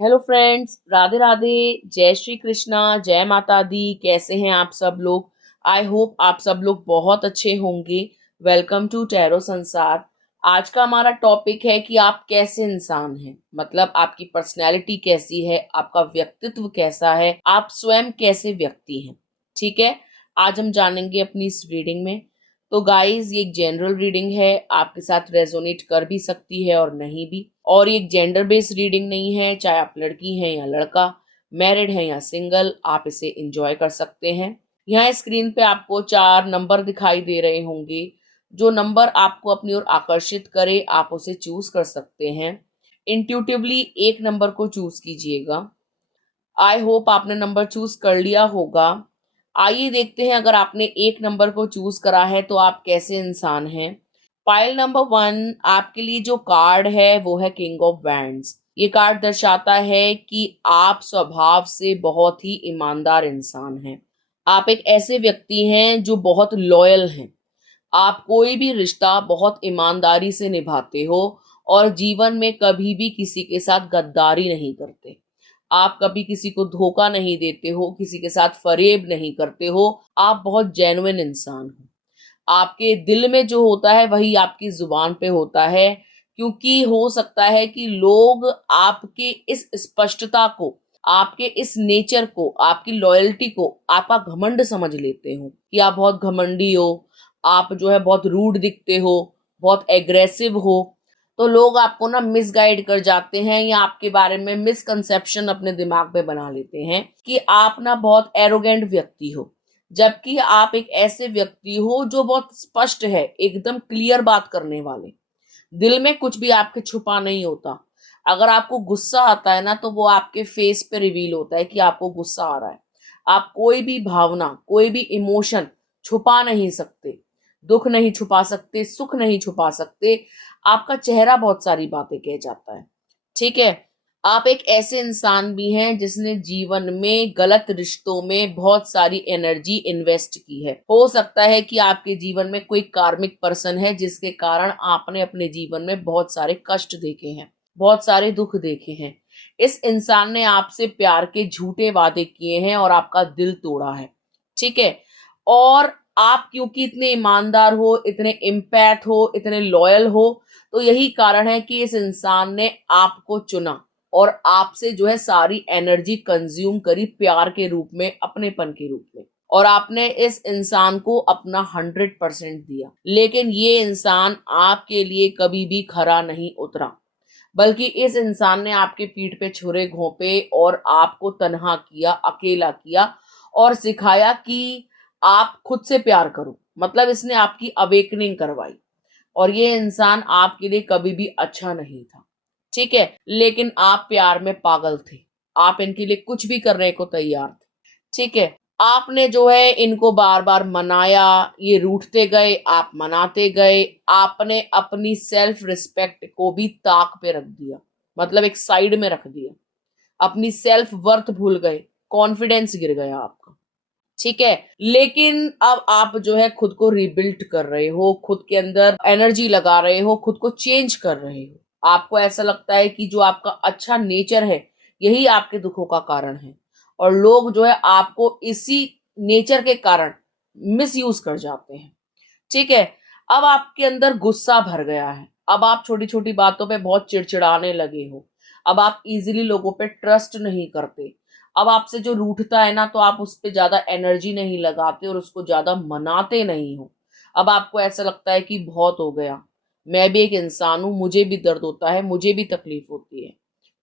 Hello friends, Radhe Radhe. जय श्री कृष्णा, जय माता दी। कैसे हैं आप सब लोग? आई होप आप सब लोग बहुत अच्छे होंगे। वेलकम टू टैरो संसार। आज का हमारा टॉपिक है कि आप कैसे इंसान हैं, मतलब आपकी पर्सनैलिटी कैसी है, आपका व्यक्तित्व कैसा है, आप स्वयं कैसे व्यक्ति हैं। ठीक है, आज हम जानेंगे अपनी इस रीडिंग में। तो गाइस, ये एक जनरल रीडिंग है, आपके साथ रेजोनेट कर भी सकती है और नहीं भी। और ये एक जेंडर बेस्ड रीडिंग नहीं है, चाहे आप लड़की हैं या लड़का, मैरिड हैं या सिंगल, आप इसे एंजॉय कर सकते हैं। यहाँ स्क्रीन पे आपको 4 नंबर दिखाई दे रहे होंगे। जो नंबर आपको अपनी ओर आकर्षित करे, आप उसे चूज कर सकते हैं। इंट्यूटिवली एक नंबर को चूज कीजिएगा। आई होप आपने नंबर चूज कर लिया होगा। आइए देखते हैं, अगर आपने एक नंबर को चूज करा है तो आप कैसे इंसान हैं। पाइल नंबर 1, आपके लिए जो कार्ड है वो है किंग ऑफ वैंड्स। ये कार्ड दर्शाता है कि आप स्वभाव से बहुत ही ईमानदार इंसान हैं। आप एक ऐसे व्यक्ति हैं जो बहुत लॉयल हैं। आप कोई भी रिश्ता बहुत ईमानदारी से निभाते हो और जीवन में कभी भी किसी के साथ गद्दारी नहीं करते। आप कभी किसी को धोखा नहीं देते हो, किसी के साथ फरेब नहीं करते हो। आप बहुत जेन्युइन इंसान हो। आपके दिल में जो होता है वही आपकी जुबान पे होता है, क्योंकि हो सकता है कि लोग आपके इस स्पष्टता को, आपके इस नेचर को, आपकी लॉयल्टी को आपका घमंड समझ लेते हो कि आप बहुत घमंडी हो, आप जो है बहुत रूड दिखते हो, बहुत एग्रेसिव हो। तो लोग आपको ना मिसगाइड कर जाते हैं या आपके बारे में मिसकंसेप्शन अपने दिमाग में बना लेते हैं कि आप ना बहुत एरोगेंट व्यक्ति हो, जबकि आप एक ऐसे व्यक्ति हो जो बहुत स्पष्ट है, एकदम क्लियर बात करने वाले। दिल में कुछ भी आपके छुपा नहीं होता। अगर आपको गुस्सा आता है ना, तो वो आपके फेस पे रिवील होता है कि आपको गुस्सा आ रहा है। आप कोई भी भावना, कोई भी इमोशन छुपा नहीं सकते। दुख नहीं छुपा सकते, सुख नहीं छुपा सकते। आपका चेहरा बहुत सारी बातें कह जाता है। ठीक है, आप एक ऐसे इंसान भी हैं जिसने जीवन में गलत रिश्तों में बहुत सारी एनर्जी इन्वेस्ट की है। हो सकता है कि आपके जीवन में कोई कार्मिक पर्सन है जिसके कारण आपने अपने जीवन में बहुत सारे कष्ट देखे हैं, बहुत सारे दुख देखे हैं। इस इंसान ने आपसे प्यार के झूठे वादे किए हैं और आपका दिल तोड़ा है। ठीक है, और आप क्योंकि इतने ईमानदार हो, इतने एम्पैथ हो, इतने लॉयल हो, तो यही कारण है कि इस इंसान ने आपको चुना और आपसे जो है सारी एनर्जी कंज्यूम करी, प्यार के रूप में, अपनेपन के रूप में। और आपने इस इंसान को अपना 100% दिया, लेकिन ये इंसान आपके लिए कभी भी खरा नहीं उतरा, बल्कि इस इंसान ने आपके पीठ पे छुरे घोंपे और आपको तन्हा किया, अकेला किया और सिखाया कि आप खुद से प्यार करो। मतलब इसने आपकी अवेकनिंग करवाई। और ये इंसान आपके लिए कभी भी अच्छा नहीं था। ठीक है, लेकिन आप प्यार में पागल थे। आप इनके लिए कुछ भी करने को तैयार थे। ठीक है, आपने जो है इनको बार बार मनाया, ये रूठते गए, आप मनाते गए। आपने अपनी सेल्फ रिस्पेक्ट को भी ताक पे रख दिया, मतलब एक साइड में रख दिया। अपनी सेल्फ वर्थ भूल गए, कॉन्फिडेंस गिर गया आपका। ठीक है, लेकिन अब आप जो है खुद को रिबिल्ड कर रहे हो, खुद के अंदर एनर्जी लगा रहे हो, खुद को चेंज कर रहे हो। आपको ऐसा लगता है कि जो आपका अच्छा नेचर है यही आपके दुखों का कारण है, और लोग जो है आपको इसी नेचर के कारण मिस यूज कर जाते हैं। ठीक है, अब आपके अंदर गुस्सा भर गया है। अब आप छोटी छोटी बातों पे बहुत चिड़चिड़ाने लगे हो। अब आप इजीली लोगों पे ट्रस्ट नहीं करते। अब आपसे जो रूठता है ना, तो आप उस पे ज्यादा एनर्जी नहीं लगाते और उसको ज्यादा मनाते नहीं हो। अब आपको ऐसा लगता है कि बहुत हो गया, मैं भी एक इंसान हूं, मुझे भी दर्द होता है, मुझे भी तकलीफ होती है।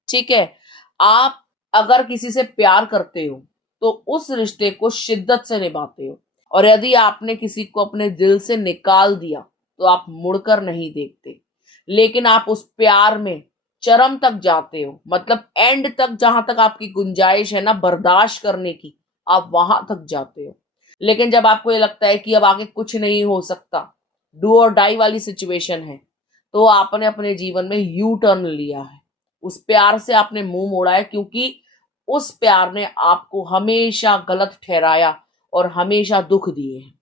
ठीक है, आप अगर किसी से प्यार करते हो तो उस रिश्ते को शिद्दत से निभाते हो, और यदि आपने किसी को अपने दिल से निकाल दिया तो आप मुड़कर नहीं देखते। लेकिन आप उस प्यार में चरम तक जाते हो, मतलब एंड तक, जहां तक आपकी गुंजाइश है ना बर्दाश्त करने की, आप वहां तक जाते हो। लेकिन जब आपको ये लगता है कि अब आगे कुछ नहीं हो सकता, डू और डाई वाली सिचुएशन है, तो आपने अपने जीवन में यू टर्न लिया है। उस प्यार से आपने मुंह मोड़ा है, क्योंकि उस प्यार ने आपको हमेशा गलत ठहराया और हमेशा दुख दिए हैं।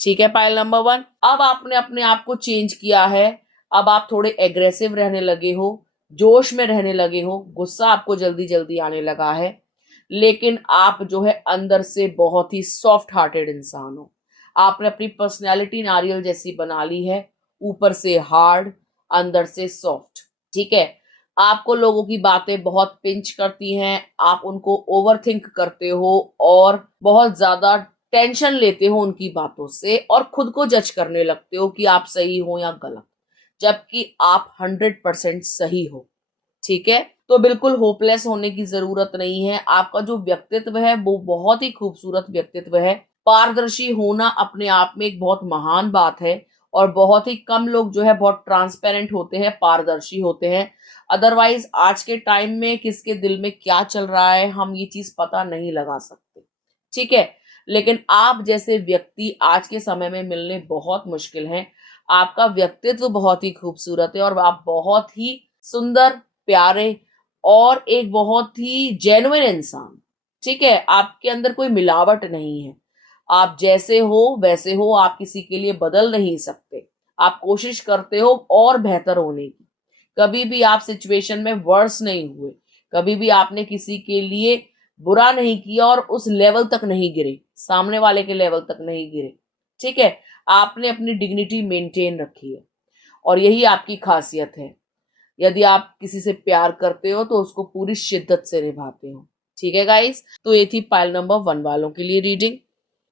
ठीक है, पाइल नंबर 1, अब आपने अपने आप को चेंज किया है। अब आप थोड़े एग्रेसिव रहने लगे हो, जोश में रहने लगे हो, गुस्सा आपको जल्दी जल्दी आने लगा है, लेकिन आप जो है अंदर से बहुत ही सॉफ्ट हार्टेड इंसान हो। आपने अपनी पर्सनैलिटी नारियल जैसी बना ली है, ऊपर से हार्ड, अंदर से सॉफ्ट। ठीक है। आपको लोगों की बातें बहुत पिंच करती हैं, आप उनको ओवरथिंक करते हो और बहुत ज्यादा टेंशन लेते हो उनकी बातों से, और खुद को जज करने लगते हो कि आप सही हो या गलत, जबकि आप 100% सही हो। ठीक है। तो बिल्कुल होपलेस होने की जरूरत नहीं है। आपका जो व्यक्तित्व है वो बहुत ही खूबसूरत व्यक्तित्व है। पारदर्शी होना अपने आप में एक बहुत महान बात है, और बहुत ही कम लोग जो है बहुत ट्रांसपेरेंट होते हैं, पारदर्शी होते हैं। अदरवाइज आज के टाइम में किसके दिल में क्या चल रहा है हम ये चीज पता नहीं लगा सकते। ठीक है। लेकिन आप जैसे व्यक्ति आज के समय में मिलने बहुत मुश्किल हैं। आपका व्यक्तित्व बहुत ही खूबसूरत है, और आप बहुत ही सुंदर, प्यारे, और एक बहुत ही जेन्युइन इंसान। ठीक है। आपके अंदर कोई मिलावट नहीं है। आप जैसे हो वैसे हो, आप किसी के लिए बदल नहीं सकते। आप कोशिश करते हो और बेहतर होने की। कभी भी आप सिचुएशन में वर्स नहीं हुए, कभी भी आपने किसी के लिए बुरा नहीं किया और उस लेवल तक नहीं गिरे, सामने वाले के लेवल तक नहीं गिरे। ठीक है। आपने अपनी डिग्निटी मेंटेन रखी है, और यही आपकी खासियत है। यदि आप किसी से प्यार करते हो तो उसको पूरी शिद्दत से निभाते हो। ठीक है गाइस, तो ये थी पाइल नंबर 1 वालों के लिए रीडिंग।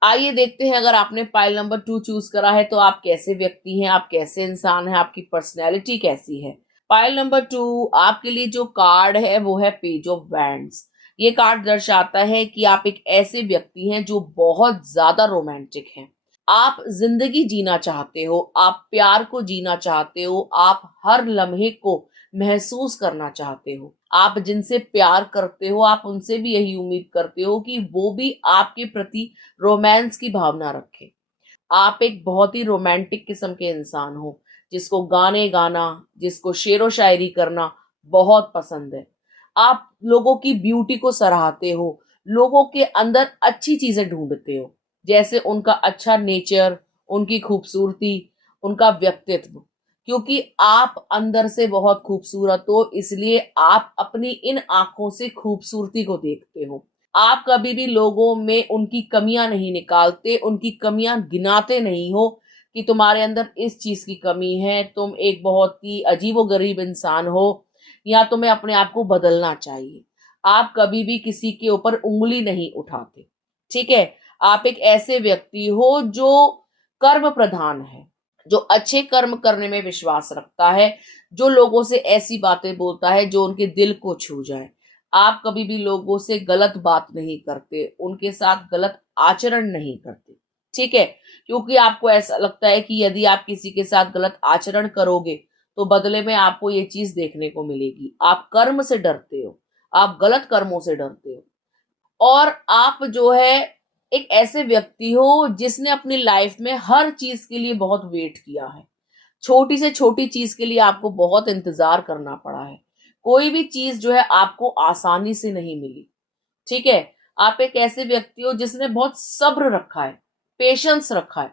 आइए देखते हैं, अगर आपने पाइल नंबर 2 चूज करा है तो आप कैसे व्यक्ति हैं, आप कैसे इंसान हैं, आपकी पर्सनैलिटी कैसी है। पाइल नंबर 2 आपके लिए जो कार्ड है वो है पेज ऑफ वैंड्स। ये कार्ड दर्शाता है कि आप एक ऐसे व्यक्ति हैं जो बहुत ज्यादा रोमांटिक हैं। आप जिंदगी जीना चाहते हो, आप प्यार को जीना चाहते हो, आप हर लम्हे को महसूस करना चाहते हो। आप जिनसे प्यार करते हो आप उनसे भी यही उम्मीद करते हो कि वो भी आपके प्रति रोमांस की भावना रखें। आप एक बहुत ही रोमांटिक किस्म के इंसान हो, जिसको गाने गाना, जिसको शेरो शायरी करना बहुत पसंद है। आप लोगों की ब्यूटी को सराहते हो, लोगों के अंदर अच्छी चीजें ढूंढते हो, जैसे उनका अच्छा नेचर, उनकी खूबसूरती, उनका व्यक्तित्व। क्योंकि आप अंदर से बहुत खूबसूरत हो, इसलिए आप अपनी इन आंखों से खूबसूरती को देखते हो। आप कभी भी लोगों में उनकी कमियां नहीं निकालते, उनकी कमियां गिनाते नहीं हो कि तुम्हारे अंदर इस चीज की कमी है, तुम एक बहुत ही अजीबोगरीब इंसान हो, या तुम्हें अपने आप को बदलना चाहिए। आप कभी भी किसी के ऊपर उंगली नहीं उठाते। ठीक है। आप एक ऐसे व्यक्ति हो जो कर्म प्रधान है, जो अच्छे कर्म करने में विश्वास रखता है, जो लोगों से ऐसी बातें बोलता है जो उनके दिल को छू जाए। आप कभी भी लोगों से गलत बात नहीं करते, उनके साथ गलत आचरण नहीं करते। ठीक है। क्योंकि आपको ऐसा लगता है कि यदि आप किसी के साथ गलत आचरण करोगे तो बदले में आपको ये चीज देखने को मिलेगी। आप कर्म से डरते हो, आप गलत कर्मों से डरते हो, और आप जो है एक ऐसे व्यक्ति हो जिसने अपनी लाइफ में हर चीज के लिए बहुत वेट किया है। छोटी से छोटी चीज के लिए आपको बहुत इंतजार करना पड़ा है। कोई भी चीज जो है आपको आसानी से नहीं मिली। ठीक है। आप एक ऐसे व्यक्ति हो जिसने बहुत सब्र रखा है, पेशेंस रखा है।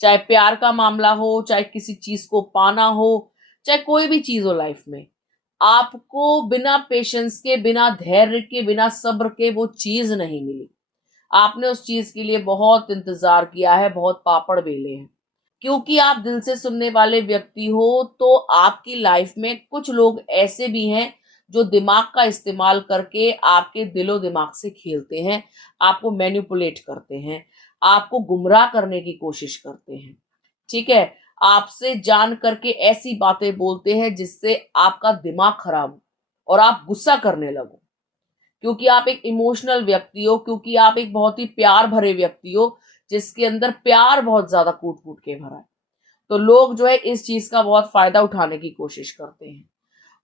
चाहे प्यार का मामला हो, चाहे किसी चीज को पाना हो, चाहे कोई भी चीज हो लाइफ में, आपको बिना पेशेंस के, बिना धैर्य के, बिना सब्र के वो चीज नहीं मिली। आपने उस चीज के लिए बहुत इंतजार किया है, बहुत पापड़ बेले हैं। क्योंकि आप दिल से सुनने वाले व्यक्ति हो, तो आपकी लाइफ में कुछ लोग ऐसे भी हैं जो दिमाग का इस्तेमाल करके आपके दिलो दिमाग से खेलते हैं, आपको मैनिपुलेट करते हैं, आपको गुमराह करने की कोशिश करते हैं। ठीक है। आपसे जान करके ऐसी बातें बोलते हैं जिससे आपका दिमाग खराब हो और आप गुस्सा करने लगो। क्योंकि आप एक इमोशनल व्यक्ति हो, क्योंकि आप एक बहुत ही प्यार भरे व्यक्ति हो, जिसके अंदर प्यार बहुत ज्यादा कूट कूट के भरा है। तो लोग जो है इस चीज का बहुत फायदा उठाने की कोशिश करते हैं।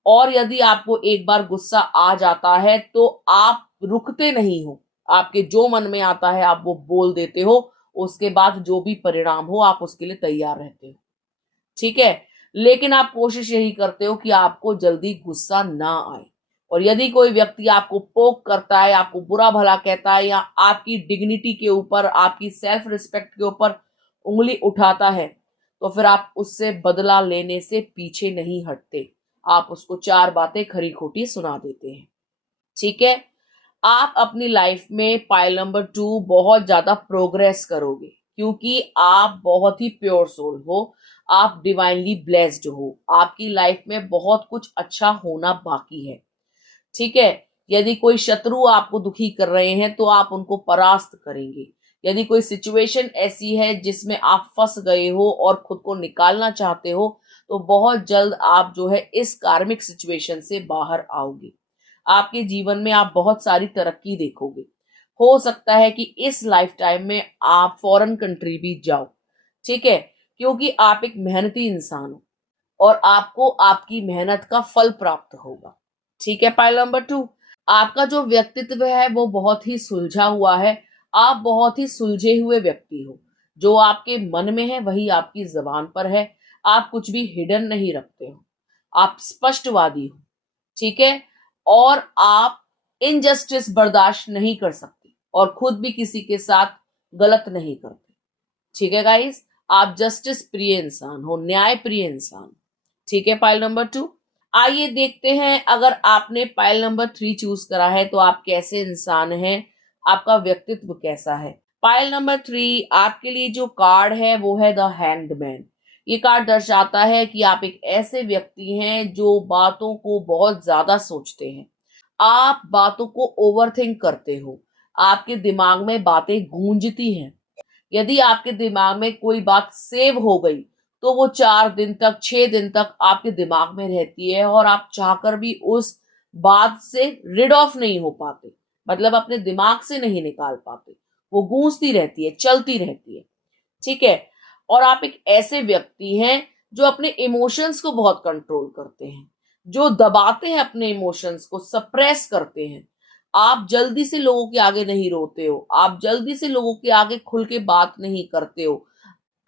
और यदि आपको एक बार गुस्सा आ जाता है तो आप रुकते नहीं हो, आपके जो मन में आता है आप वो बोल देते हो। उसके बाद जो भी परिणाम हो आप उसके लिए तैयार रहते हो। ठीक है। लेकिन आप कोशिश यही करते हो कि आपको जल्दी गुस्सा ना आए। और यदि कोई व्यक्ति आपको पोक करता है, आपको बुरा भला कहता है, या आपकी डिग्निटी के ऊपर, आपकी सेल्फ रिस्पेक्ट के ऊपर उंगली उठाता है, तो फिर आप उससे बदला लेने से पीछे नहीं हटते। आप उसको 4 बातें खरी खोटी सुना देते हैं। ठीक है, आप अपनी लाइफ में पाइल नंबर 2 बहुत ज्यादा प्रोग्रेस करोगे, क्योंकि आप बहुत ही प्योर सोल हो, आप डिवाइनली ब्लेस्ड हो, आपकी लाइफ में बहुत कुछ अच्छा होना बाकी है। ठीक है, यदि कोई शत्रु आपको दुखी कर रहे हैं तो आप उनको परास्त करेंगे। यदि कोई सिचुएशन ऐसी है जिसमें आप फंस गए हो और खुद को निकालना चाहते हो, तो बहुत जल्द आप जो है इस कार्मिक सिचुएशन से बाहर आओगे। आपके जीवन में आप बहुत सारी तरक्की देखोगे। हो सकता है कि इस लाइफ टाइम में आप फॉरेन कंट्री भी जाओ। ठीक है, क्योंकि आप एक मेहनती इंसान हो और आपको आपकी मेहनत का फल प्राप्त होगा। ठीक है, पाइल नंबर 2, आपका जो व्यक्तित्व है वो बहुत ही सुलझा हुआ है। आप बहुत ही सुलझे हुए व्यक्ति हो। जो आपके मन में है वही आपकी जबान पर है। आप कुछ भी हिडन नहीं रखते हो। आप स्पष्टवादी हो। ठीक है, और आप इनजस्टिस बर्दाश्त नहीं कर सकते और खुद भी किसी के साथ गलत नहीं करते। ठीक है गाइस, आप जस्टिस प्रिय इंसान हो, न्याय प्रिय इंसान। ठीक है, पाइल नंबर 2। आइए देखते हैं, अगर आपने पाइल नंबर 3 चूज करा है तो आप कैसे इंसान हैं, आपका व्यक्तित्व कैसा है। पाइल नंबर 3, आपके लिए जो कार्ड है वो है द हैंगमैन। ये कार्ड दर्शाता है कि आप एक ऐसे व्यक्ति हैं जो बातों को बहुत ज्यादा सोचते हैं। आप बातों को ओवरथिंक करते हो। आपके दिमाग में बातें गूंजती हैं। यदि आपके दिमाग में कोई बात सेव हो गई तो वो 4 दिन तक, 6 दिन तक आपके दिमाग में रहती है और आप चाहकर भी उस बात से रिड ऑफ नहीं हो पाते, मतलब अपने दिमाग से नहीं निकाल पाते। वो गूंजती रहती है, चलती रहती है। ठीक है, और आप एक ऐसे व्यक्ति हैं जो अपने इमोशंस को बहुत कंट्रोल करते हैं, जो दबाते हैं अपने इमोशंस को, सप्रेस करते हैं। आप जल्दी से लोगों के आगे नहीं रोते हो, आप जल्दी से लोगों के आगे खुल के बात नहीं करते हो।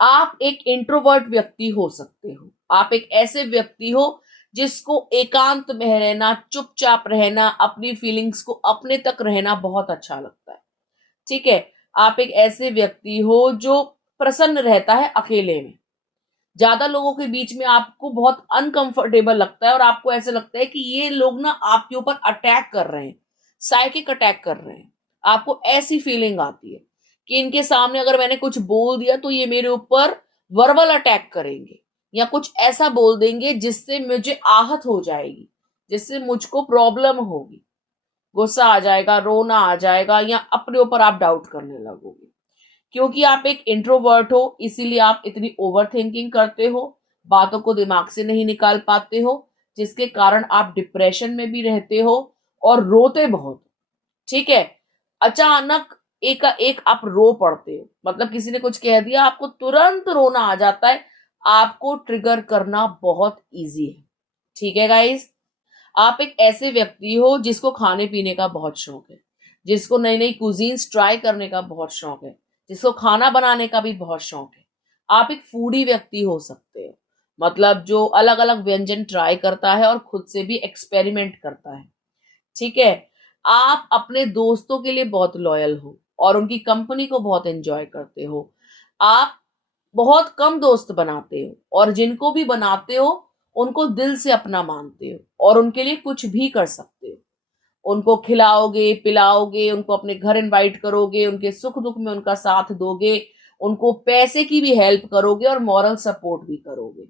आप एक इंट्रोवर्ट व्यक्ति हो सकते हो। आप एक ऐसे व्यक्ति हो जिसको एकांत में रहना, चुपचाप रहना, अपनी फीलिंग्स को अपने तक रहना बहुत अच्छा लगता है। ठीक है, आप एक ऐसे व्यक्ति हो जो प्रसन्न रहता है अकेले में। ज्यादा लोगों के बीच में आपको बहुत अनकंफर्टेबल लगता है और आपको ऐसे लगता है कि ये लोग ना आपके ऊपर अटैक कर रहे हैं, साइकिक अटैक कर रहे हैं। आपको ऐसी फीलिंग आती है कि इनके सामने अगर मैंने कुछ बोल दिया तो ये मेरे ऊपर वर्बल अटैक करेंगे या कुछ ऐसा बोल देंगे जिससे मुझे आहत हो जाएगी, जिससे मुझको प्रॉब्लम होगी, गुस्सा आ जाएगा, रोना आ जाएगा या अपने ऊपर आप डाउट करने लगोगे। क्योंकि आप एक इंट्रोवर्ट हो इसीलिए आप इतनी ओवर थिंकिंग करते हो, बातों को दिमाग से नहीं निकाल पाते हो, जिसके कारण आप डिप्रेशन में भी रहते हो और रोते बहुत। ठीक है, अचानक एक एक आप रो पड़ते हो, मतलब किसी ने कुछ कह दिया आपको तुरंत रोना आ जाता है। आपको ट्रिगर करना बहुत इजी है। ठीक है गाइस, आप एक ऐसे व्यक्ति हो जिसको खाने पीने का बहुत शौक है, जिसको नई नई कुजीन्स ट्राई करने का बहुत शौक है, जिसको खाना बनाने का भी बहुत शौक है। आप एक फूडी व्यक्ति हो सकते हो, मतलब जो अलग अलग व्यंजन ट्राई करता है और खुद से भी एक्सपेरिमेंट करता है। ठीक है, आप अपने दोस्तों के लिए बहुत लॉयल हो और उनकी कंपनी को बहुत एंजॉय करते हो। आप बहुत कम दोस्त बनाते हो और जिनको भी बनाते हो उनको दिल से अपना मानते हो और उनके लिए कुछ भी कर सकते हो। उनको खिलाओगे, पिलाओगे, उनको अपने घर इनवाइट करोगे, उनके सुख दुख में उनका साथ दोगे, उनको पैसे की भी हेल्प करोगे और मॉरल सपोर्ट भी करोगे।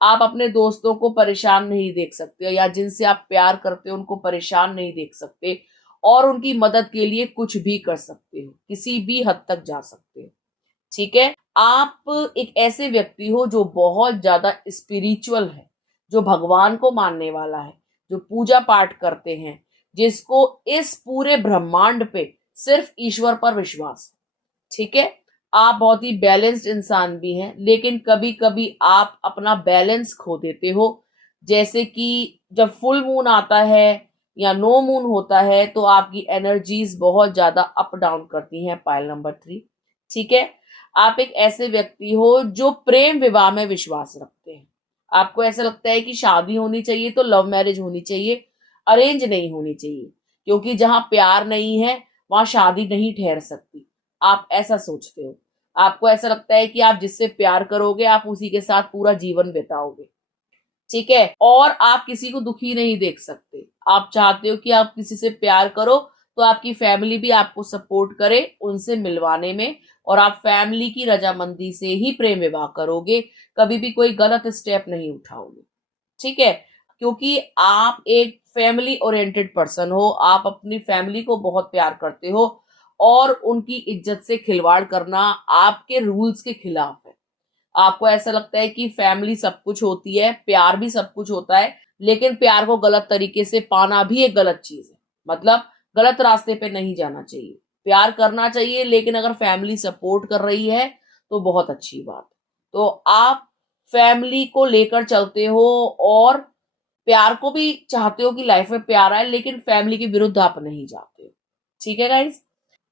आप अपने दोस्तों को परेशान नहीं देख सकते या जिनसे आप प्यार करते हो उनको परेशान नहीं देख सकते और उनकी मदद के लिए कुछ भी कर सकते हो, किसी भी हद तक जा सकते हो। ठीक है, आप एक ऐसे व्यक्ति हो जो बहुत ज्यादा स्पिरिचुअल है, जो भगवान को मानने वाला है, जो पूजा पाठ करते हैं, जिसको इस पूरे ब्रह्मांड पे सिर्फ ईश्वर पर विश्वास है। ठीक है, आप बहुत ही बैलेंस्ड इंसान भी हैं, लेकिन कभी कभी आप अपना बैलेंस खो देते हो। जैसे कि जब फुल मून आता है या नो मून होता है तो आपकी एनर्जीज बहुत ज्यादा अप डाउन करती हैं। Pile number 3। ठीक है, आप एक ऐसे व्यक्ति हो जो प्रेम विवाह में विश्वास रखते हैं। आपको ऐसा लगता है कि शादी होनी चाहिए तो लव मैरिज होनी चाहिए, अरेंज नहीं होनी चाहिए, क्योंकि जहां प्यार नहीं है वहां शादी नहीं ठहर सकती। आप ऐसा सोचते हो। आपको ऐसा लगता है कि आप जिससे प्यार करोगे आप उसी के साथ पूरा जीवन बिताओगे। ठीक है। और आप किसी को दुखी नहीं देख सकते। आप चाहते हो कि आप किसी से प्यार करो तो आपकी फैमिली भी आपको सपोर्ट करे उनसे मिलवाने में, और आप फैमिली की रजामंदी से ही प्रेम विवाह करोगे, कभी भी कोई गलत स्टेप नहीं उठाओगे। ठीक है। क्योंकि आप एक फैमिली ओरिएंटेड पर्सन हो, आप अपनी फैमिली को बहुत प्यार करते हो, और उनकी इज्जत से खिलवाड़ करना आपके रूल्स के खिलाफ है। आपको ऐसा लगता है कि फैमिली सब कुछ होती है, प्यार भी सब कुछ होता है, लेकिन प्यार को गलत तरीके से पाना भी एक गलत चीज है। मतलब गलत रास्ते पे नहीं जाना चाहिए, प्यार करना चाहिए, लेकिन अगर फैमिली सपोर्ट कर रही है तो बहुत अच्छी बात। तो आप फैमिली को लेकर चलते हो और प्यार को भी चाहते हो कि लाइफ में प्यार आए, लेकिन फैमिली के विरुद्ध आप नहीं जाते हो। ठीक है गाइस।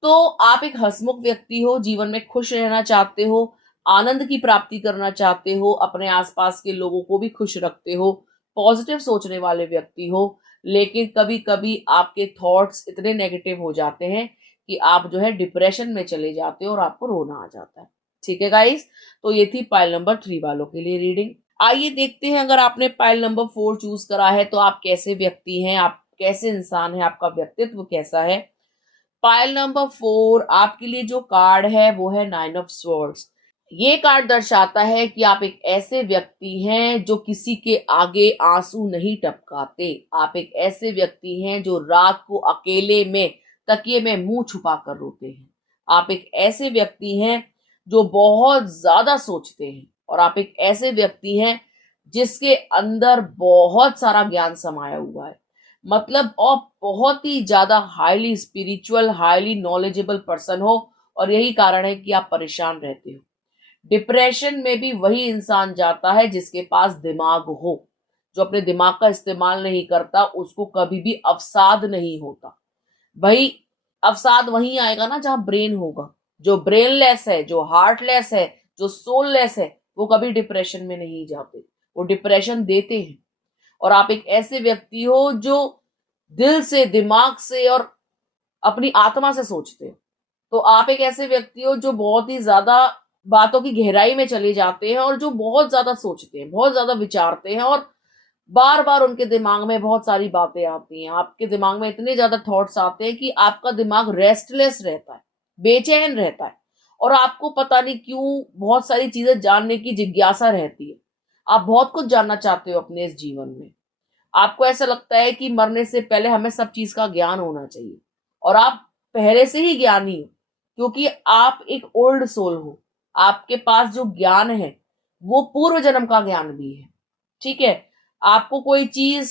तो आप एक हंसमुख व्यक्ति हो, जीवन में खुश रहना चाहते हो, आनंद की प्राप्ति करना चाहते हो, अपने आसपास के लोगों को भी खुश रखते हो, पॉजिटिव सोचने वाले व्यक्ति हो, लेकिन कभी कभी आपके थॉट्स इतने नेगेटिव हो जाते हैं कि आप जो है डिप्रेशन में चले जाते हो और आपको रोना आ जाता है। ठीक है गाइस। तो ये थी पाइल नंबर 3 वालों के लिए रीडिंग। आइए देखते हैं, अगर आपने पाइल नंबर 4 चूज करा है तो आप कैसे व्यक्ति हैं, आप कैसे इंसान हैं, आपका व्यक्तित्व कैसा है। पाइल नंबर 4 आपके लिए जो कार्ड है वो है 9 ऑफ स्वॉर्ड्स। ये कार्ड दर्शाता है कि आप एक ऐसे व्यक्ति हैं जो किसी के आगे आंसू नहीं टपकाते। आप एक ऐसे व्यक्ति हैं जो रात को अकेले में तकिए में मुंह छुपा कर रोते हैं। आप एक ऐसे व्यक्ति हैं जो बहुत ज्यादा सोचते हैं, और आप एक ऐसे व्यक्ति हैं जिसके अंदर बहुत सारा ज्ञान समाया हुआ है। मतलब आप बहुत ही ज्यादा highly spiritual, highly knowledgeable person हो, और यही कारण है कि आप परेशान रहते हो। डिप्रेशन में भी वही इंसान जाता है जिसके पास दिमाग हो। जो अपने दिमाग का इस्तेमाल नहीं करता उसको कभी भी अवसाद नहीं होता। भाई, अवसाद वहीं आएगा ना जहां ब्रेन होगा। जो ब्रेनलेस है, जो हार्टलेस है, जो सोललेस है, वो कभी डिप्रेशन में नहीं जाते, वो डिप्रेशन देते हैं। और आप एक ऐसे व्यक्ति हो जो दिल से, दिमाग से और अपनी आत्मा से सोचते हो। तो आप एक ऐसे व्यक्ति हो जो बहुत ही ज्यादा बातों की गहराई में चले जाते हैं, और जो बहुत ज्यादा सोचते हैं, बहुत ज्यादा विचारते हैं, और बार बार उनके दिमाग में बहुत सारी बातें आती हैं। आपके दिमाग में इतने ज्यादा थॉट्स आते हैं कि आपका दिमाग रेस्टलेस रहता है, बेचैन रहता है, और आपको पता नहीं क्यों बहुत सारी चीजें जानने की जिज्ञासा रहती है। आप बहुत कुछ जानना चाहते हो अपने इस जीवन में। आपको ऐसा लगता है कि मरने से पहले हमें सब चीज का ज्ञान होना चाहिए, और आप पहले से ही ज्ञानी हो, क्योंकि आप एक ओल्ड सोल हो। आपके पास जो ज्ञान है वो पूर्व जन्म का ज्ञान भी है। ठीक है। आपको कोई चीज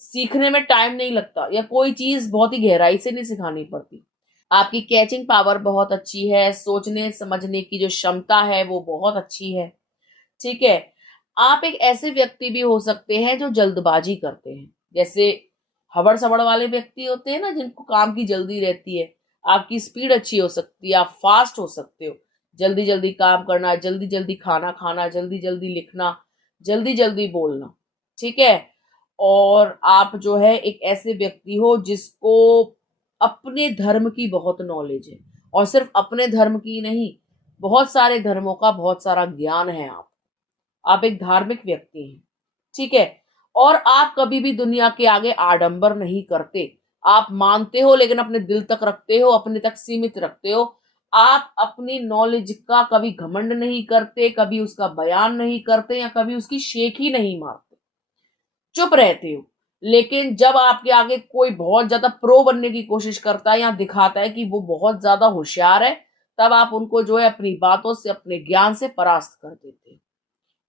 सीखने में टाइम नहीं लगता, या कोई चीज बहुत ही गहराई से नहीं सिखानी पड़ती। आपकी कैचिंग पावर बहुत अच्छी है, सोचने समझने की जो क्षमता है वो बहुत अच्छी है। ठीक है। आप एक ऐसे व्यक्ति भी हो सकते हैं जो जल्दबाजी करते हैं, जैसे हबड़ सबड़ वाले व्यक्ति होते हैं ना, जिनको काम की जल्दी रहती है। आपकी स्पीड अच्छी हो सकती है, आप फास्ट हो सकते हो। जल्दी जल्दी काम करना, जल्दी जल्दी खाना खाना, जल्दी जल्दी लिखना, जल्दी जल्दी बोलना। ठीक है। और आप जो है एक ऐसे व्यक्ति हो जिसको अपने धर्म की बहुत नॉलेज है, और सिर्फ अपने धर्म की नहीं, बहुत सारे धर्मों का बहुत सारा ज्ञान है। आप एक धार्मिक व्यक्ति हैं। ठीक है। और आप कभी भी दुनिया के आगे आडंबर नहीं करते। आप मानते हो लेकिन अपने दिल तक रखते हो, अपने तक सीमित रखते हो। आप अपनी नॉलेज का कभी घमंड नहीं करते, कभी उसका बयान नहीं करते, या कभी उसकी शेख ही नहीं मारते, चुप रहते हो। लेकिन जब आपके आगे कोई बहुत ज्यादा प्रो बनने की कोशिश करता है या दिखाता है कि वो बहुत ज्यादा होशियार है, तब आप उनको जो है अपनी बातों से, अपने ज्ञान से परास्त कर देते हैं।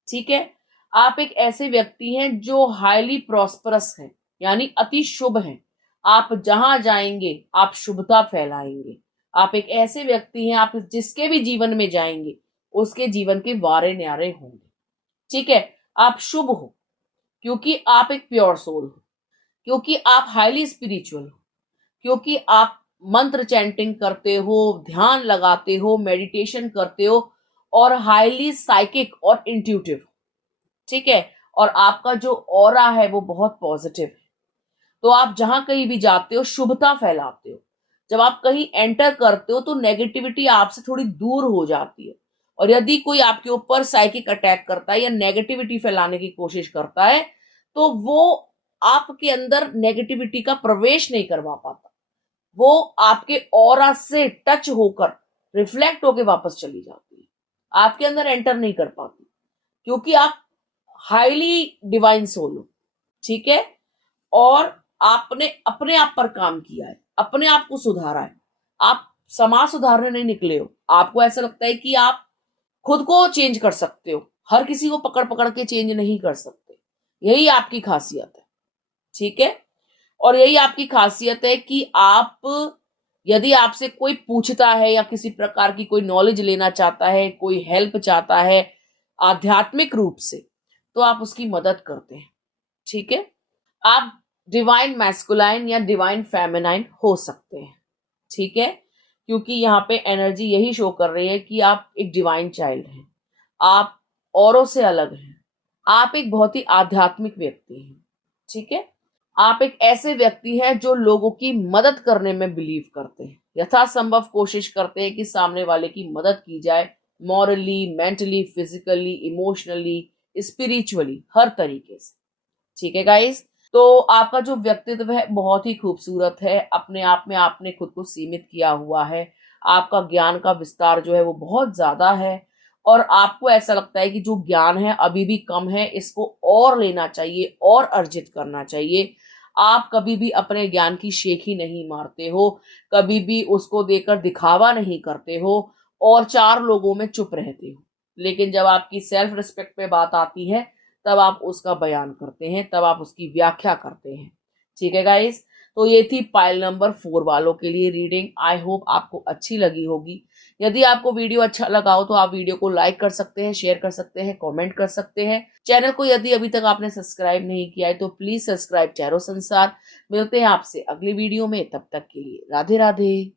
ठीक है। आप एक ऐसे व्यक्ति हैं जो हाईली प्रॉस्परस हैं, यानी अति शुभ हैं। आप जहां जाएंगे आप शुभता फैलाएंगे। आप एक ऐसे व्यक्ति हैं, आप जिसके भी जीवन में जाएंगे उसके जीवन के वारे न्यारे होंगे। ठीक है। आप शुभ हो क्योंकि आप एक प्योर सोल हो, क्योंकि आप हाईली स्पिरिचुअल हो, क्योंकि आप मंत्र चैंटिंग करते हो, ध्यान लगाते हो, मेडिटेशन करते हो, और हाईली साइकिक और इंट्यूटिव। ठीक है। और आपका जो ऑरा है वो बहुत पॉजिटिव है। तो आप जहां कहीं भी जाते हो शुभता फैलाते हो। जब आप कहीं एंटर करते हो तो नेगेटिविटी आपसे थोड़ी दूर हो जाती है, और यदि कोई आपके ऊपर साइकिक अटैक करता है या नेगेटिविटी फैलाने की कोशिश करता है, तो वो आपके अंदर नेगेटिविटी का प्रवेश नहीं करवा पाता, वो आपके ऑरा से टच होकर रिफ्लेक्ट होकर वापस चली जाती है, आपके अंदर एंटर नहीं कर पाती, क्योंकि आप हाईली डिवाइन सोल हो। ठीक है, और आपने अपने आप पर काम किया है, अपने आप को सुधारा है, आप समाज सुधारने नहीं निकले हो। आपको ऐसा लगता है कि आप खुद को चेंज कर सकते हो, हर किसी को पकड़ पकड़ के चेंज नहीं कर सकते, यही आपकी खासियत है। ठीक है, और यही आपकी खासियत है कि आप, यदि आपसे कोई पूछता है या किसी प्रकार की कोई नॉलेज लेना चाहता है, कोई हेल्प चाहता है आध्यात्मिक रूप से, तो आप उसकी मदद करते हैं। ठीक है, आप डिवाइन मैस्कुलाइन या डिवाइन फेमिनाइन हो सकते हैं। ठीक है, क्योंकि यहाँ पे एनर्जी यही शो कर रही है कि आप एक डिवाइन चाइल्ड हैं, आप औरों से अलग हैं, आप एक बहुत ही आध्यात्मिक व्यक्ति हैं। ठीक है, आप एक ऐसे व्यक्ति हैं जो लोगों की मदद करने में बिलीव करते हैं, यथासंभव कोशिश करते हैं कि सामने वाले की मदद की जाए, morally, mentally, physically, emotionally, spiritually, हर तरीके से। ठीक है गाइस, तो आपका जो व्यक्तित्व है बहुत ही खूबसूरत है, अपने आप में आपने खुद को सीमित किया हुआ है, आपका ज्ञान का विस्तार जो है वो बहुत ज्यादा है, और आपको ऐसा लगता है कि जो ज्ञान है अभी भी कम है, इसको और लेना चाहिए और अर्जित करना चाहिए। आप कभी भी अपने ज्ञान की शेखी नहीं मारते हो, कभी भी उसको देकर दिखावा नहीं करते हो और चार लोगों में चुप रहते हो, लेकिन जब आपकी सेल्फ रिस्पेक्ट पे बात आती है तब आप उसका बयान करते हैं, तब आप उसकी व्याख्या करते हैं। ठीक है गाइस, तो ये थी पाइल नंबर 4 वालों के लिए रीडिंग। आई होप आपको अच्छी लगी होगी। यदि आपको वीडियो अच्छा लगा हो तो आप वीडियो को लाइक कर सकते हैं, शेयर कर सकते हैं, कमेंट कर सकते हैं। चैनल को यदि अभी तक आपने सब्सक्राइब नहीं किया है तो प्लीज सब्सक्राइब टैरो संसार। मिलते हैं आपसे अगली वीडियो में, तब तक के लिए राधे राधे।